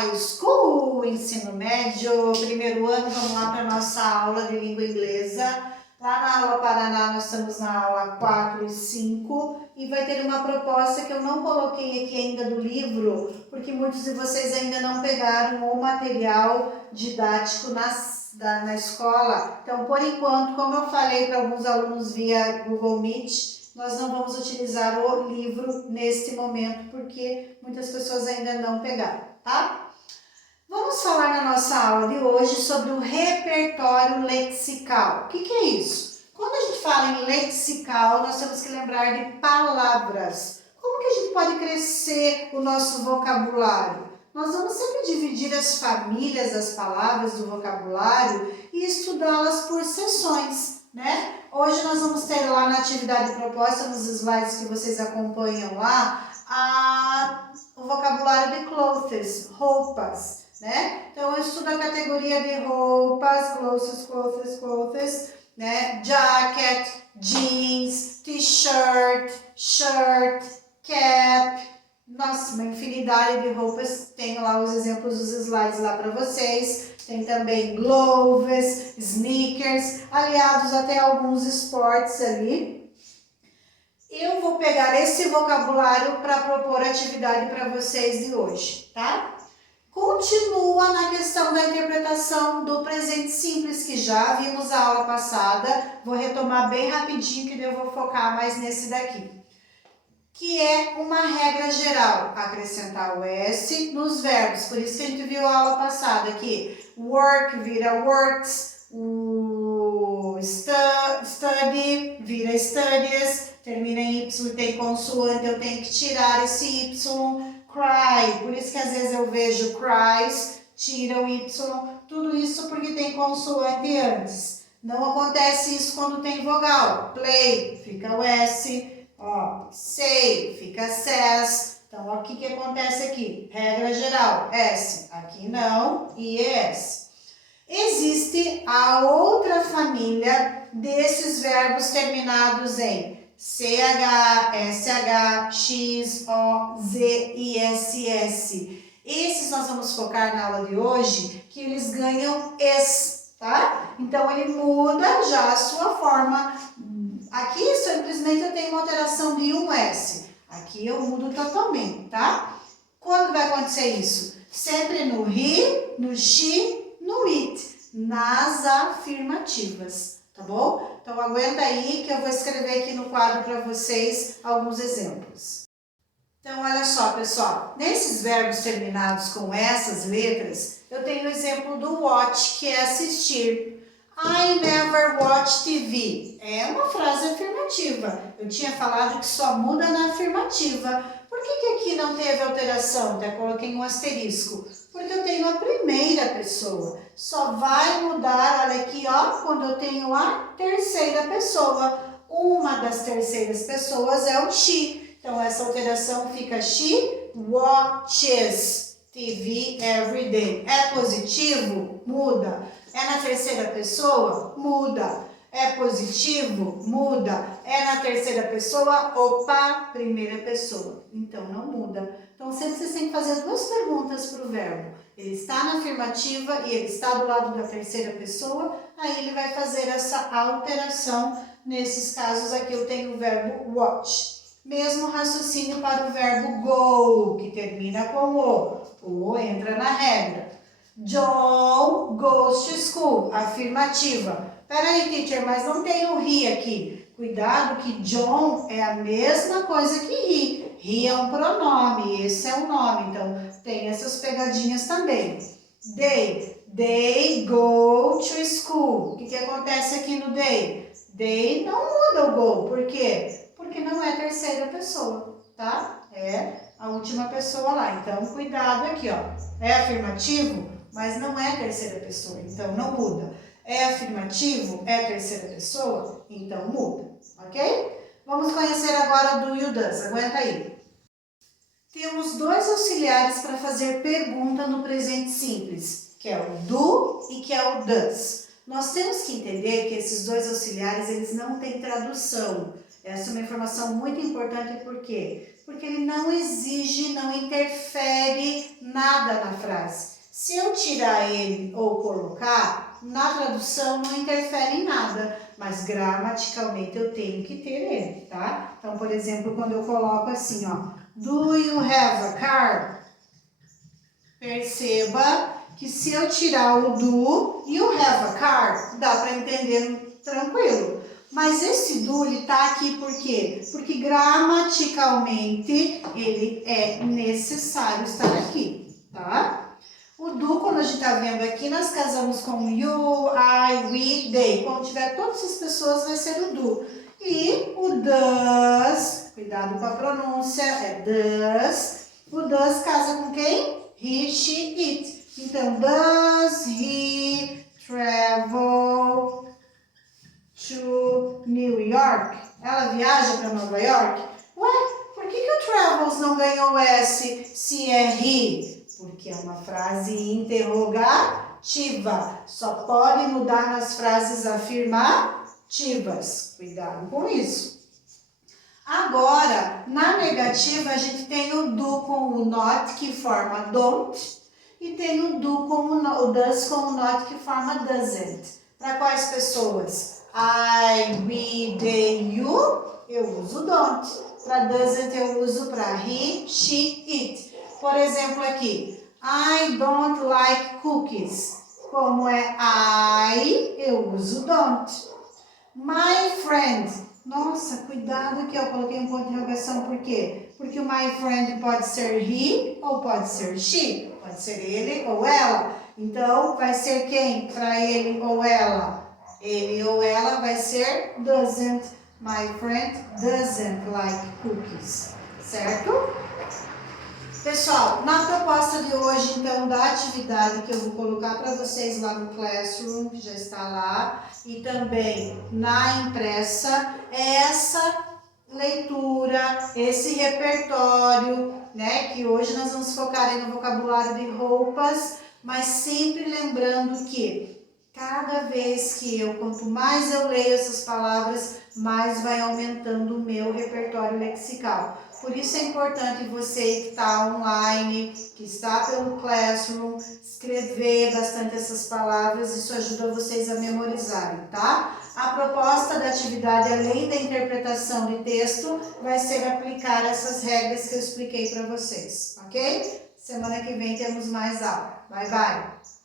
High School, ensino médio, primeiro ano. Vamos lá para a nossa aula de língua inglesa. Lá na aula Paraná nós estamos na aula 4 e 5 e vai ter uma proposta que eu não coloquei aqui ainda do livro, porque muitos de vocês ainda não pegaram o material didático na escola. Então, por enquanto, como eu falei para alguns alunos via Google Meet, nós não vamos utilizar o livro neste momento, porque muitas pessoas ainda não pegaram, tá? Vamos falar na nossa aula de hoje sobre o repertório lexical. O que é isso? Quando a gente fala em lexical, nós temos que lembrar de palavras. Como que a gente pode crescer o nosso vocabulário? Nós vamos sempre dividir as famílias das palavras do vocabulário e estudá-las por seções, né? Hoje nós vamos ter lá na atividade proposta, nos slides que vocês acompanham lá, o vocabulário de clothes, roupas, né? Então eu estudo a categoria de roupas, clothes, né? Jacket, jeans, t-shirt, shirt, cap. Nossa, uma infinidade de roupas. Tenho lá os exemplos dos slides lá para vocês. Tem também gloves, sneakers, aliados até alguns esportes ali. Eu vou pegar esse vocabulário para propor a atividade para vocês de hoje, tá? Continua na questão da interpretação do presente simples, que já vimos a aula passada. Vou retomar bem rapidinho, que eu vou focar mais nesse daqui. Que é uma regra geral, acrescentar o S nos verbos. Por isso que a gente viu a aula passada aqui. Work vira works, o study vira studies, termina em Y e tem consoante, eu tenho que tirar esse Y. Cry, por isso que às vezes eu vejo cries, tira o Y, tudo isso porque tem consoante antes. Não acontece isso quando tem vogal. Play, fica o S. Ó, say, fica says. Então, ó, o que acontece aqui? Regra geral, S. Aqui não, e S. Existe a outra família desses verbos terminados em CH, SH, X, O, Z e SS. Esses nós vamos focar na aula de hoje, que eles ganham es, tá? Então, ele muda já a sua forma. Aqui, simplesmente, eu tenho uma alteração de um S. Aqui eu mudo totalmente, tá? Quando vai acontecer isso? Sempre no he, no she, no it. Nas afirmativas, tá bom? Então, aguenta aí que eu vou escrever aqui no quadro para vocês alguns exemplos. Então, olha só, pessoal. Nesses verbos terminados com essas letras, eu tenho o exemplo do watch, que é assistir. I never watch TV. É uma frase afirmativa. Eu tinha falado que só muda na afirmativa. Por que aqui não teve alteração? Até coloquei um asterisco. Porque eu tenho a primeira pessoa. Só vai mudar, olha aqui, ó, quando eu tenho a terceira pessoa. Uma das terceiras pessoas é o she. Então, essa alteração fica she watches TV every day. É positivo? Muda. É na terceira pessoa? Muda. É positivo? Muda. É na terceira pessoa? Opa, primeira pessoa. Então, não muda. Então, sempre vocês têm que fazer duas perguntas para o verbo. Ele está na afirmativa e ele está do lado da terceira pessoa, aí ele vai fazer essa alteração. Nesses casos aqui eu tenho o verbo watch. Mesmo raciocínio para o verbo go, que termina com o. O entra na regra. John goes to school. Afirmativa. Peraí, teacher, mas não tem o he aqui. Cuidado que John é a mesma coisa que he. He é um pronome, esse é um nome. Então, tem essas pegadinhas também. They go to school. O que acontece aqui no they? They não muda o go. Por quê? Porque não é terceira pessoa, tá? É a última pessoa lá. Então, cuidado aqui, ó. É afirmativo, mas não é terceira pessoa, então não muda. É afirmativo, é terceira pessoa, então muda, ok? Vamos conhecer agora o do e o does, aguenta aí. Temos dois auxiliares para fazer pergunta no presente simples, que é o do e que é o does. Nós temos que entender que esses dois auxiliares, eles não têm tradução. Essa é uma informação muito importante, por quê? Porque ele não exige, não interfere nada na frase. Se eu tirar ele ou colocar, na tradução não interfere em nada, mas gramaticalmente eu tenho que ter ele, tá? Então, por exemplo, quando eu coloco assim, ó, do you have a car? Perceba que se eu tirar o do, you have a car, dá para entender tranquilo. Mas esse do, ele tá aqui por quê? Porque gramaticalmente ele é necessário estar aqui, tá? O do, quando a gente tá vendo aqui, nós casamos com you, I, we, they. Quando tiver todas as pessoas, vai ser o do. E o does, cuidado com a pronúncia, é does. O does casa com quem? He, she, it. Então, does he travel to New York? Ela viaja para Nova York? Ué, por que o travels não ganhou S se é he? Porque é uma frase interrogativa. Só pode mudar nas frases afirmativas. Cuidado com isso. Agora, na negativa, a gente tem o do com o not, que forma don't. E tem o do com o does com o not, que forma doesn't. Para quais pessoas? I, we, they, you, eu uso don't. Para doesn't, eu uso para he, she, it. Por exemplo, aqui, I don't like cookies. Como é I, eu uso don't. My friend. Nossa, cuidado que eu coloquei um ponto de interrogação, por quê? Porque o my friend pode ser he ou pode ser she. Pode ser ele ou ela. Então, vai ser quem para ele ou ela? Ele ou ela vai ser doesn't. My friend doesn't like cookies. Certo? Pessoal, na proposta de hoje, então, da atividade que eu vou colocar para vocês lá no Classroom, que já está lá, e também na impressa, é essa leitura, esse repertório, né, que hoje nós vamos focar aí no vocabulário de roupas, mas sempre lembrando que cada vez que quanto mais eu leio essas palavras, mais vai aumentando o meu repertório lexical. Por isso é importante você que está online, que está pelo Classroom, escrever bastante essas palavras, isso ajuda vocês a memorizarem, tá? A proposta da atividade, além da interpretação de texto, vai ser aplicar essas regras que eu expliquei para vocês, ok? Semana que vem temos mais aula. Bye, bye!